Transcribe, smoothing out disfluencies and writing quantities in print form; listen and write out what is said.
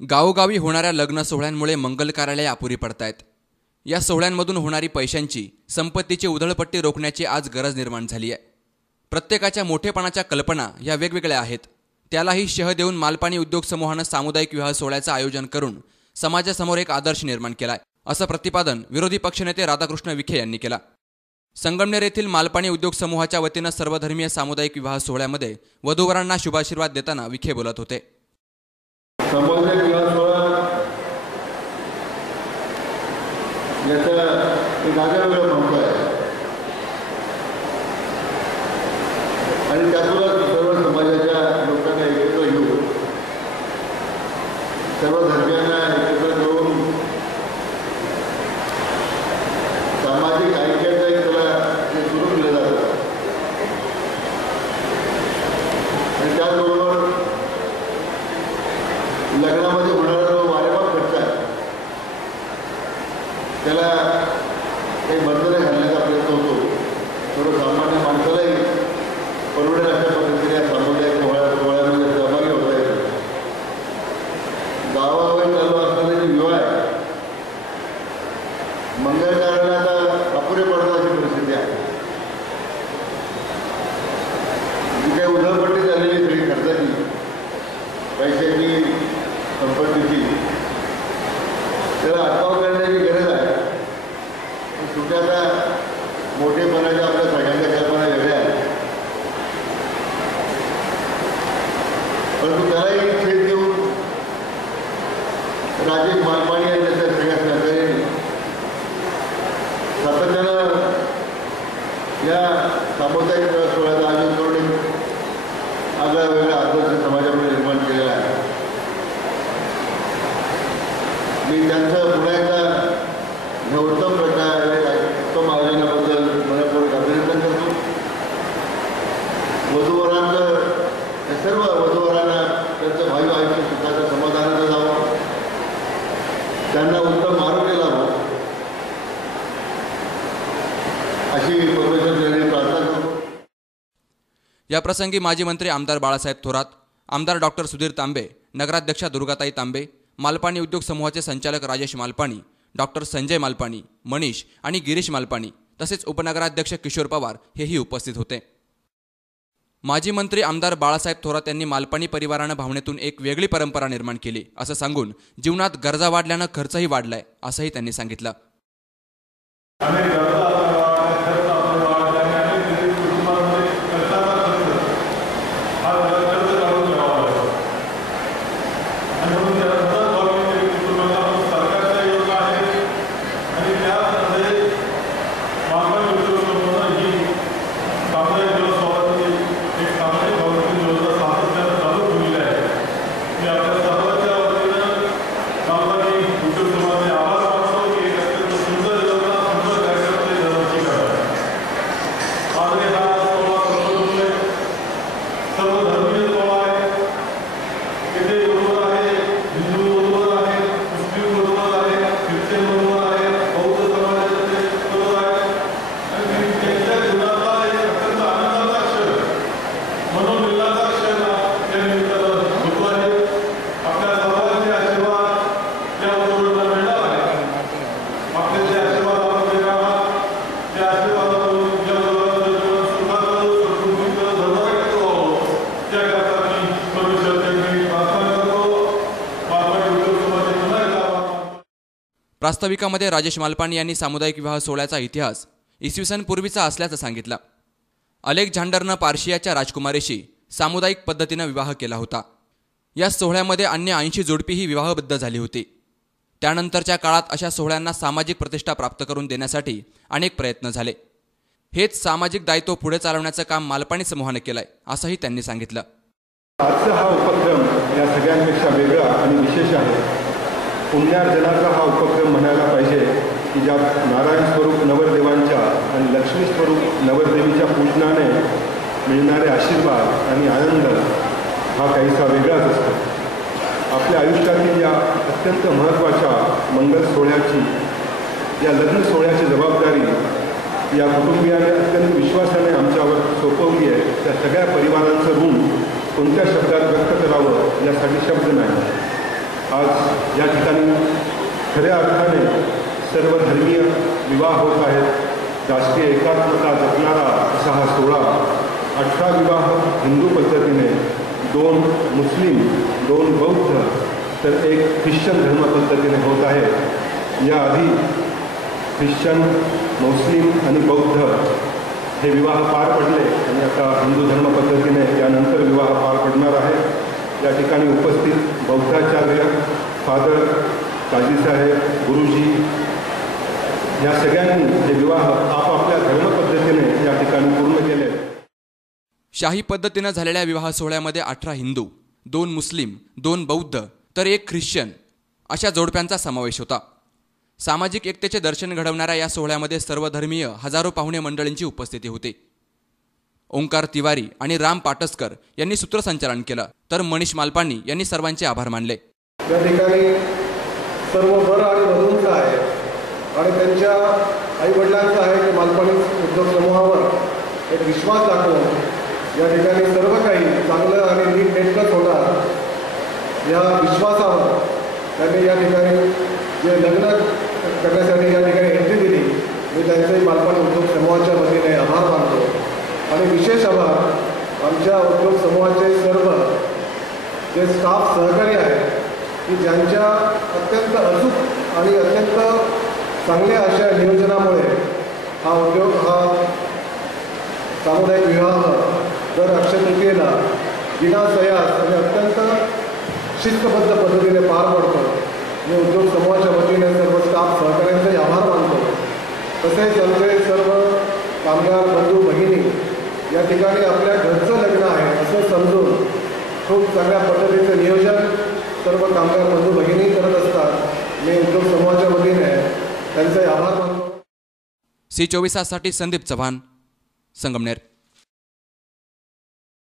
गावोगावी होणाऱ्या लग्न सोहळ्यांमुळे मंगल कार्यालये अपुरी पडतायत। या सोहळ्यांमधून होणारी पैशांची, संपत्तीची उधळपट्टी रोखण्याची आज गरज निर्माण झाली आहे। प्रत्येकाच्या मोठेपणाच्या कल्पना या वेगवेगळ्या आहेत। त्यालाही शह देऊन मालपाणी उद्योग समूहाने सामुदायिक विवाह सोहळ्याचे आयोजन करून समाजासमोर एक आदर्श निर्माण केलाय, असं प्रतिपादन विरोधी पक्षनेते राधाकृष्ण विखे यांनी केला। संगमनेर येथील मालपाणी उद्योग समूहाच्या वतीने सर्वधर्मीय सामुदायिक विवाह सोहळ्यामध्ये वधूवरांना शुभाशीर्वाद देताना विखे बोलत होते। सामुदायिक विवाह सोहळा याचा एक आगळेवेगळं महत्त्व आहे आणि त्यातूनच सर्व समाजाच्या लोकांना एकत्र येऊन, सर्व धर्मियांना एकत्र करून सामाजिक ऐक्याचं एक त्याला सुरू केलं जातं आणि त्याचबरोबर लग्नामध्ये होणारा जो वारेमाप खर्च आहे त्याला काही बंधने घालण्याचा प्रयत्न होतो। सर्वसामान्य माणसालाही परवडेल अशा पद्धतीने या सामुदायिक सोहळ्यामध्ये सहभागी होता येईल। गावागावी चालू असणारे जे विवाह आहे, मंगल कार्याला आता अपुरे पडतात अशी परिस्थिती आहे। जी काही उधळपट्टी झालेली सगळी खर्चाची, पैशाची, संपत्तीची, त्याला अटकाव करण्याची गरज आहे। शेवटी आता मोठेपणाच्या आपल्या सगळ्यांच्या कल्पना वेगळ्या आहेत, परंतु त्यालाही छेद देऊन राजेश मालपाणी यांच्या सगळ्या सहकार्याने सातत्यानं या सामुदायिक सोहळ्याचं आयोजन करून आगळा वेगळा आदर्श समाजामध्ये निर्माण केलेला आहे। मी त्यांचं पुन्हा एकदा या उत्तम प्रकारे उत्तम आयोजनाबद्दल मनपूर्वक अभिनंदन करतो। वधूवरांचं, सर्व वधूवरांना त्यांचं भावी आयुष्य सुखाचं समाधानाचं जावं, त्यांना उत्तम आरोग्य लाभावं अशी परमेश्वराची प्रार्थना करतो। या प्रसंगी माजी मंत्री आमदार बाळासाहेब थोरात, आमदार डॉक्टर सुधीर तांबे, नगराध्यक्षा दुर्गाताई तांबे, मालपाणी उद्योग समूहाचे संचालक राजेश मालपाणी, डॉक्टर संजय मालपाणी, मनीष आणि गिरीश मालपाणी तसेच उपनगराध्यक्ष किशोर पवार हेही उपस्थित होते। माजी मंत्री आमदार बाळासाहेब थोरात यांनी मालपाणी परिवारानं भावनेतून एक वेगळी परंपरा निर्माण केली असं सांगून जीवनात गरजा वाढल्यानं खर्चही वाढलाय असंही त्यांनी सांगितलं। प्रास्ताविकामध्ये राजेश मालपाणी यांनी सामुदायिक विवाह सोहळ्याचा इतिहास इसवी पूर्वीचा असल्याचं सांगितलं। अलेक्झांडरनं पार्शियाच्या राजकुमारीशी सामुदायिक पद्धतीनं विवाह केला होता। या सोहळ्यामध्ये अन्य 80 जोडपीही विवाहबद्ध झाली होती। त्यानंतरच्या काळात अशा सोहळ्यांना सामाजिक प्रतिष्ठा प्राप्त करून देण्यासाठी अनेक प्रयत्न झाले। हेच सामाजिक दायित्व पुढे चालवण्याचं काम मालपाणी समूहाने केलंय असंही त्यांनी सांगितलं। आजचा हा उपक्रम या सगळ्यांपेक्षा वेगळा आणि विशेष आहे। पुण्यार्जनाचा हा उपक्रम म्हणायला पाहिजे की ज्यात नारायण स्वरूप नवरदेवांच्या आणि लक्ष्मी स्वरूप नवरदेवीच्या पूजनाने मिळणारे आशीर्वाद आणि आनंद हा काहीसा वेगळाच असतो। आपल्या आयुष्यातील या अत्यंत महत्त्वाच्या मंगल सोहळ्याची, या लग्न सोहळ्याची जबाबदारी या कुटुंबियाने अत्यंत विश्वासाने आमच्यावर सोपवली आहे। त्या सगळ्या परिवारांचं ऋण कोणत्या शब्दात व्यक्त करावं यासाठी शब्द नाही। आज या ठिकाणी खऱ्या अर्थाने सर्वधर्मीय विवाह होत आहेत. राष्ट्रीय एकात्मता जपणारा असा हा सोहळा 18 विवाह हिंदू पद्धतीने, 2 मुस्लिम, 2 बौद्ध तर 1 ख्रिश्चन धर्म पद्धतीने होत आहे. याआधी ख्रिश्चन, मुस्लिम आणि बौद्ध हे विवाह पार पडले आणि आता हिंदू धर्म पद्धतीने यानंतर विवाह पार पडणार आहे. या ठिकाणी उपस्थित बौद्धाचार्य, फादर, काजीसाहेब, गुरुजी या सगळ्यांनी हे विवाह आपापल्या धर्म पद्धतीने या ठिकाणी पूर्ण केले. शाही पद्धतीनं झालेल्या विवाह सोहळ्यामध्ये 18 हिंदू, 2 मुस्लिम, 2 बौद्ध तर 1 ख्रिश्चन अशा जोडप्यांचा समावेश होता. सामाजिक एकतेचे दर्शन घडवणाऱ्या या सोहळ्यामध्ये सर्वधर्मीय हजारो पाहुणे मंडळींची उपस्थिती होती. ओंकार तिवारी आणि राम पाटसकर यांनी सूत्रसंचालन केलं, तर मनीष मालपानी यांनी सर्वांचे आभार मानले. या ठिकाणी सर्व वर आणि वधूंचा आहे आणि त्यांच्या आईवडिलांचा आहे की मालपानी उद्योग समूहावर एक विश्वास दाखवून या ठिकाणी सर्व काही चांगलं आणि नीट नेटकच होणार या विश्वासावर त्यांनी या ठिकाणी जे लग्न करण्यासाठी या ठिकाणी एंट्री दिली. मी त्यांचंही मालपानी उद्योग समूहाच्या वतीने आभार मानतो आणि विशेष आभार आमच्या उद्योग समूहाचे सर्व जे स्टाफ सहकारी आहेत की ज्यांच्या अत्यंत अचूक आणि अत्यंत चांगल्या अशा नियोजनामुळे हा उद्योग, हा सामुदायिक विवाह दर अक्षय तृतीयेला विनासयास आणि अत्यंत शिस्तबद्ध पद्धतीने पार पडतो. मी उद्योग समूहाच्या वतीने सर्व स्टाफ सहकाऱ्यांचाही आभार मानतो. तसेच आमचे सर्व कामगार बंधू भगिनी या ठिकाणी आपल्या घरचं लग्न आहे असं समजून खूप चांगल्या पद्धतीचं नियोजन सर्व कामगार बंधू भगिनी करत असतात. मी उद्योग समूहाच्या वतीने त्यांचे आभार मानतो. C24 साठी संदीप चव्हाण, संगमनेर.